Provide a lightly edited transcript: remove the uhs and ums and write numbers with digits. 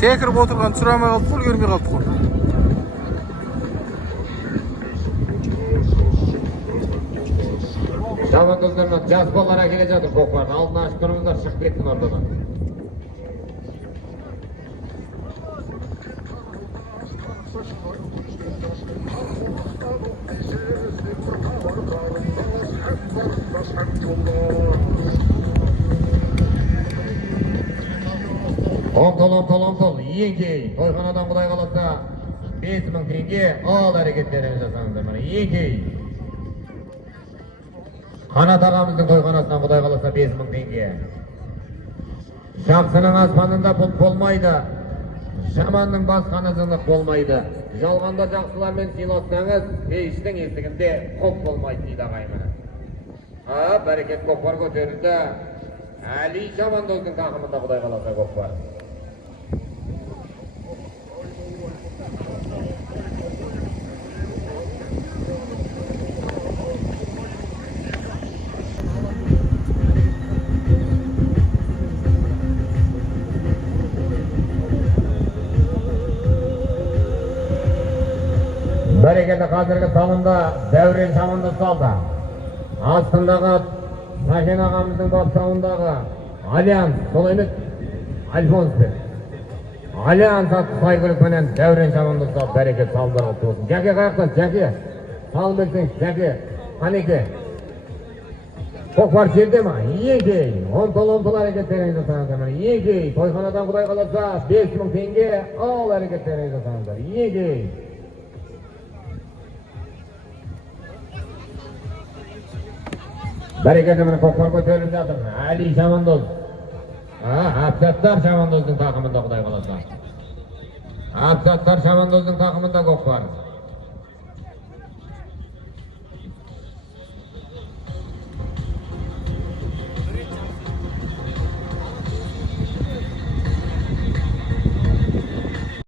Секіріп отырған сұрамай қалдық қой, үлгермей қалдық қой. Жаман достарымыз жас балалар келе жатыр көкпардың алдына ашып тұрыңыздар, шығып кетсін ордадан. Омтол, еңкей. Тойханадан құдай қаласа 5000 теңге ал әрекеттерін жасаңыздар. Міне еңкей. Қанат ағамыздың тойханасынан құдай қаласа 5000 теңге. Жақсының аспанында бұлт болмайды. Жаманның басқаны зынық болмайды. Жалғанда жақсылармен сыйлассаңыз, пейіштің есігінде құп болмайды дейді ағайын. Бәрекет көкпар көтерілді. Әли Жамандоздың тақымында құдай қаласа көкпар. Бәрекеті қазіргі салында Дәурен Жамандоз салды. Астындағы Сакен ағамыздың бапсауындағы Альянс, сол емес, Альфонспен. Альянс атты сайгүлікпенен Дәурен Жамандоз салды, бәрекет салдырғы туысын. Жәке қаяқтан, Жәке, салып берсеңіз, Жәке, қанеке. Көкпар жерде ма? Еңкей, омтол әрекеттеріңіз жасаңыздар. Еңкей, тойханадан құдай қаласа 5000 теңге ал әрекеттеріңіз жасаңыздар. Еңкей. Бәрекеті міне көкпар көтеріліп жатыр. Әли Жамандоз. Әбсаттар Жамандоздың тақымында құдай қаласа. Әбсаттар Жамандоздың тақымында көкпар.